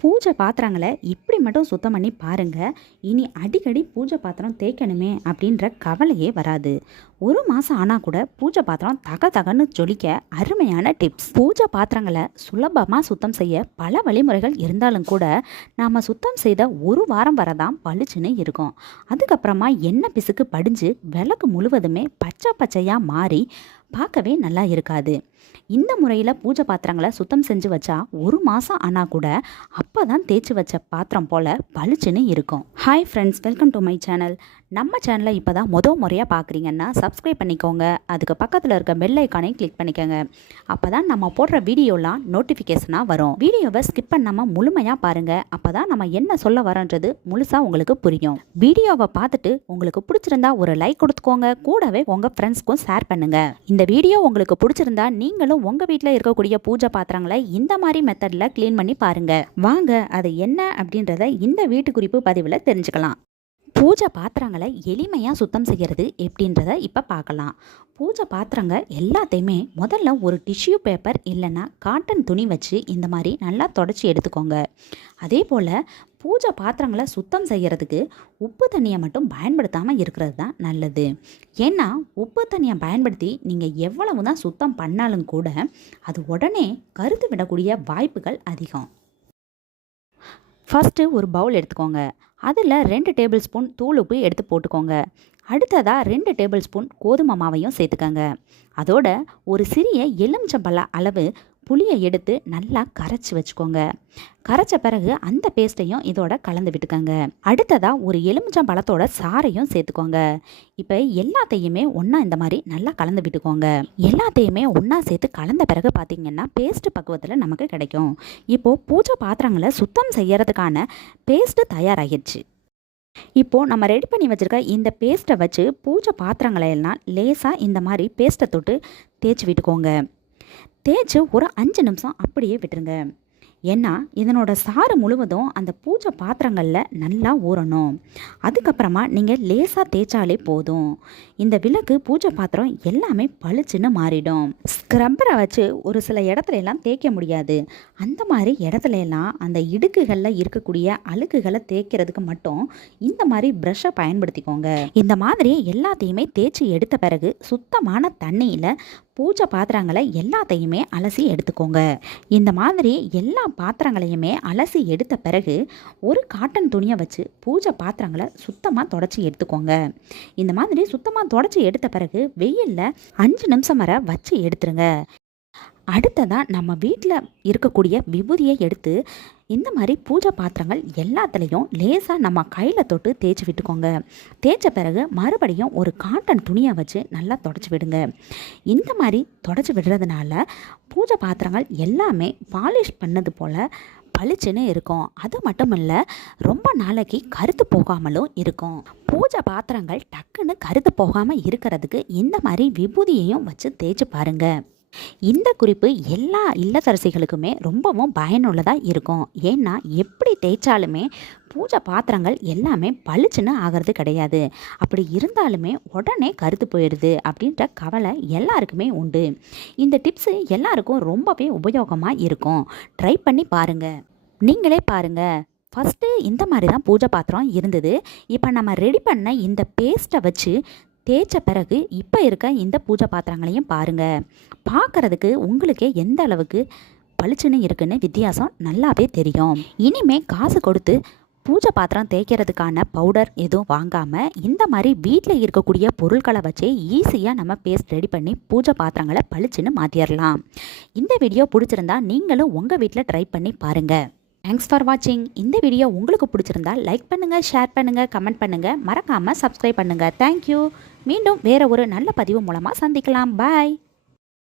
பூஜை பாத்திரங்களை இப்படி மட்டும் சுத்தம் பண்ணி பாருங்க. இனி அடிக்கடி பூஜை பாத்திரம் தேய்க்கணுமே அப்படின்ற கவலையே வராது. ஒரு மாதம் ஆனால் கூட பூஜை பாத்திரம் தக தகன்னு ஜொலிக்க அருமையான டிப்ஸ் பூஜை பாத்திரங்களை சுலபமாக சுத்தம் செய்ய பல வழிமுறைகள் இருந்தாலும் கூட நாம் சுத்தம் செய்த ஒரு வாரம் வரை தான் பளிச்சுன்னு இருக்கும். அதுக்கப்புறமா எண்ணெய் பிசுக்கு படிஞ்சு விளக்கு முழுவதுமே பச்சை பச்சையாக மாறி பார்க்கவே நல்லா இருக்காது. இந்த முறையில் பூஜை பாத்திரங்களை சுத்தம் செஞ்சு வச்சா ஒரு மாதம் ஆனால் கூட அப்போ தான் தேய்ச்சி வச்ச பாத்திரம் போல் பளிச்சுன்னு இருக்கும். Hi friends welcome to my channel நம்ம சேனலை இப்போ தான் மொதல் முறையாக பார்க்குறீங்கன்னா சப்ஸ்கிரைப் பண்ணிக்கோங்க. அதுக்கு பக்கத்தில் இருக்க பெல் ஐக்கானையும் கிளிக் பண்ணிக்கோங்க. அப்போ தான் நம்ம போடுற வீடியோலாம் நோட்டிஃபிகேஷனாக வரும். வீடியோவை ஸ்கிப் பண்ணாமல் முழுமையாக பாருங்கள் அப்போ தான் நம்ம என்ன சொல்ல வரோன்றது முழுசாக உங்களுக்கு புரியும். வீடியோவை பார்த்துட்டு உங்களுக்கு பிடிச்சிருந்தா ஒரு லைக் கொடுத்துக்கோங்க. கூடவே உங்கள் ஃப்ரெண்ட்ஸ்க்கும் ஷேர் பண்ணுங்கள் இந்த வீடியோ உங்களுக்கு பிடிச்சிருந்தா நீங்களும் உங்கள் வீட்டில் இருக்கக்கூடிய பூஜை பாத்திரங்களை இந்த மாதிரி மெத்தடில் க்ளீன் பண்ணி பாருங்கள் வாங்க அது என்ன அப்படின்றத இந்த வீட்டு குறிப்பு பதிவில் தெரிஞ்சுக்கலாம். பூஜை பாத்திரங்களை எளிமையாக சுத்தம் செய்கிறது எப்படின்றத இப்போ பார்க்கலாம் பூஜை பாத்திரங்க எல்லாத்தையுமே முதல்ல ஒரு டிஷ்யூ பேப்பர் இல்லைன்னா காட்டன் துணி வச்சு இந்த மாதிரி நல்லா தொடச்சி எடுத்துக்கோங்க. அதே போல் பூஜை பாத்திரங்களை சுத்தம் செய்கிறதுக்கு உப்பு தண்ணியை மட்டும் பயன்படுத்தாமல் இருக்கிறது தான் நல்லது. ஏன்னா உப்பு தண்ணியை பயன்படுத்தி நீங்கள் எவ்வளவு தான் சுத்தம் பண்ணாலும் கூட அது உடனே கருத்து விடக்கூடிய வாய்ப்புகள் அதிகம். ஃபஸ்ட்டு ஒரு பவுல் எடுத்துக்கோங்க. அதில் ரெண்டு டேபிள் ஸ்பூன் தூள் உப்பு எடுத்து போட்டுக்கோங்க. அடுத்ததாக ரெண்டு டேபிள் ஸ்பூன் கோதுமை மாவையும் சேர்த்துக்கோங்க. அதோட ஒரு சிறிய எலுமிச்சம்பழ அளவு புளியை எடுத்து நல்லா கரைச்சி வச்சுக்கோங்க. கரைச்ச பிறகு அந்த பேஸ்ட்டையும் இதோட கலந்து விட்டுக்கோங்க. அடுத்ததாக ஒரு எலுமிச்சம் பழத்தோட சாறையும் சேர்த்துக்கோங்க. இப்போ எல்லாத்தையுமே ஒன்றா இந்த மாதிரி நல்லா கலந்து விட்டுக்கோங்க. எல்லாத்தையுமே ஒன்றா சேர்த்து கலந்த பிறகு பார்த்தீங்கன்னா பேஸ்ட்டு பக்குவத்தில் நமக்கு கிடைக்கும். இப்போது பூஜை பாத்திரங்களை சுத்தம் செய்யறதுக்கான பேஸ்ட்டு தயாராகிடுச்சு இப்போது நம்ம ரெடி பண்ணி வச்சுருக்க இந்த பேஸ்ட்டை வச்சு பூஜை பாத்திரங்களை எல்லாம் லேசாக இந்த மாதிரி பேஸ்ட்டை தொட்டு தேய்ச்சி விட்டுக்கோங்க. தேய்ச்சி ஒரு அஞ்சு நிமிஷம் அப்படியே விட்டுருங்க. ஏன்னா இதனோட சாறு முழுவதும் அந்த பூஜை பாத்திரங்களில் நல்லா ஊறணும். அதுக்கப்புறமா நீங்கள் லேசாக தேய்ச்சாலே போதும். இந்த விளக்கு பூஜை பாத்திரம் எல்லாமே பளிச்சுன்னு மாறிடும். ஸ்க்ரப்பரை வச்சு ஒரு சில இடத்துல எல்லாம் தேய்க்க முடியாது. அந்த மாதிரி இடத்துல எல்லாம் அந்த இடுக்குகளில் இருக்கக்கூடிய அழுக்குகளை தேய்க்கிறதுக்கு மட்டும் இந்த மாதிரி ப்ரஷ்ஷை பயன்படுத்திக்கோங்க. இந்த மாதிரி எல்லாத்தையுமே தேய்ச்சி எடுத்த பிறகு சுத்தமான தண்ணியில் பூஜை பாத்திரங்களை எல்லாத்தையுமே அலசி எடுத்துக்கோங்க. இந்த மாதிரி எல்லா பாத்திரங்களையுமே அலசி எடுத்த பிறகு ஒரு காட்டன் துணியை வச்சு பூஜை பாத்திரங்களை சுத்தமாக தொடச்சி எடுத்துக்கோங்க. இந்த மாதிரி சுத்தமாக தொடச்சி எடுத்த பிறகு வெயிலில் அஞ்சு நிமிஷம் வரை வச்சு எடுத்துருங்க. அடுத்ததாக நம்ம வீட்டில் இருக்கக்கூடிய விபூதியை எடுத்து இந்த மாதிரி பூஜை பாத்திரங்கள் எல்லாத்துலேயும் லேசாக நம்ம கையில் தொட்டு தேய்ச்சி விட்டுக்கோங்க. தேய்ச்ச பிறகு மறுபடியும் ஒரு காட்டன் துணியை வச்சு நல்லா தொடச்சி விடுங்க. இந்த மாதிரி தொடச்சி விடுறதுனால பூஜை பாத்திரங்கள் எல்லாமே பாலிஷ் பண்ணது போல் பளிச்சுன்னு இருக்கும். அது மட்டும் இல்லை ரொம்ப நாளைக்கு கருத்து போகாமலும் இருக்கும். பூஜை பாத்திரங்கள் டக்குன்னு கருத்து போகாமல் இருக்கிறதுக்கு இந்த மாதிரி விபூதியையும் வச்சு தேய்ச்சி பாருங்கள் இந்த குறிப்பு எல்லா இல்லத்தரசிகளுக்குமே ரொம்பவும் பயனுள்ளதாக இருக்கும். ஏன்னா எப்படி தேய்ச்சாலுமே பூஜை பாத்திரங்கள் எல்லாமே பளிச்சுன்னு ஆகிறது கிடையாது. அப்படி இருந்தாலுமே உடனே கருத்து போயிடுது அப்படின்ற கவலை எல்லாருக்குமே உண்டு. இந்த டிப்ஸு எல்லாருக்கும் ரொம்பவே உபயோகமாக இருக்கும். ட்ரை பண்ணி பாருங்கள் நீங்களே பாருங்கள் ஃபஸ்ட்டு இந்த மாதிரி தான் பூஜை பாத்திரம் இருந்தது. இப்போ நம்ம ரெடி பண்ண இந்த பேஸ்ட்டை வச்சு தேய்ச்ச பிறகு இப்போ இருக்க இந்த பூஜை பாத்திரங்களையும் பாருங்கள் பார்க்குறதுக்கு உங்களுக்கே எந்த அளவுக்கு பளிச்சுன்னு இருக்குன்னு வித்தியாசம் நல்லாவே தெரியும். இனிமே காசு கொடுத்து பூஜை பாத்திரம் தேய்க்கிறதுக்கான பவுடர் எதுவும் வாங்காமல் இந்த மாதிரி வீட்டில் இருக்கக்கூடிய பொருட்களை வச்சே ஈஸியாக நம்ம பேஸ்ட் ரெடி பண்ணி பூஜை பாத்திரங்களை பளிச்சுன்னு மாற்றிடலாம் இந்த வீடியோ பிடிச்சிருந்தா நீங்களும் உங்கள் வீட்டில் ட்ரை பண்ணி பாருங்கள் தேங்க்ஸ் ஃபார் வாட்சிங் இந்த வீடியோ உங்களுக்கு பிடிச்சிருந்தா லைக் பண்ணுங்கள் ஷேர் பண்ணுங்கள் கமெண்ட் பண்ணுங்கள் மறக்காமல் சப்ஸ்கிரைப் பண்ணுங்கள் தேங்க்யூ மீண்டும் வேறு ஒரு நல்ல பதிவு மூலமாக சந்திக்கலாம். பாய்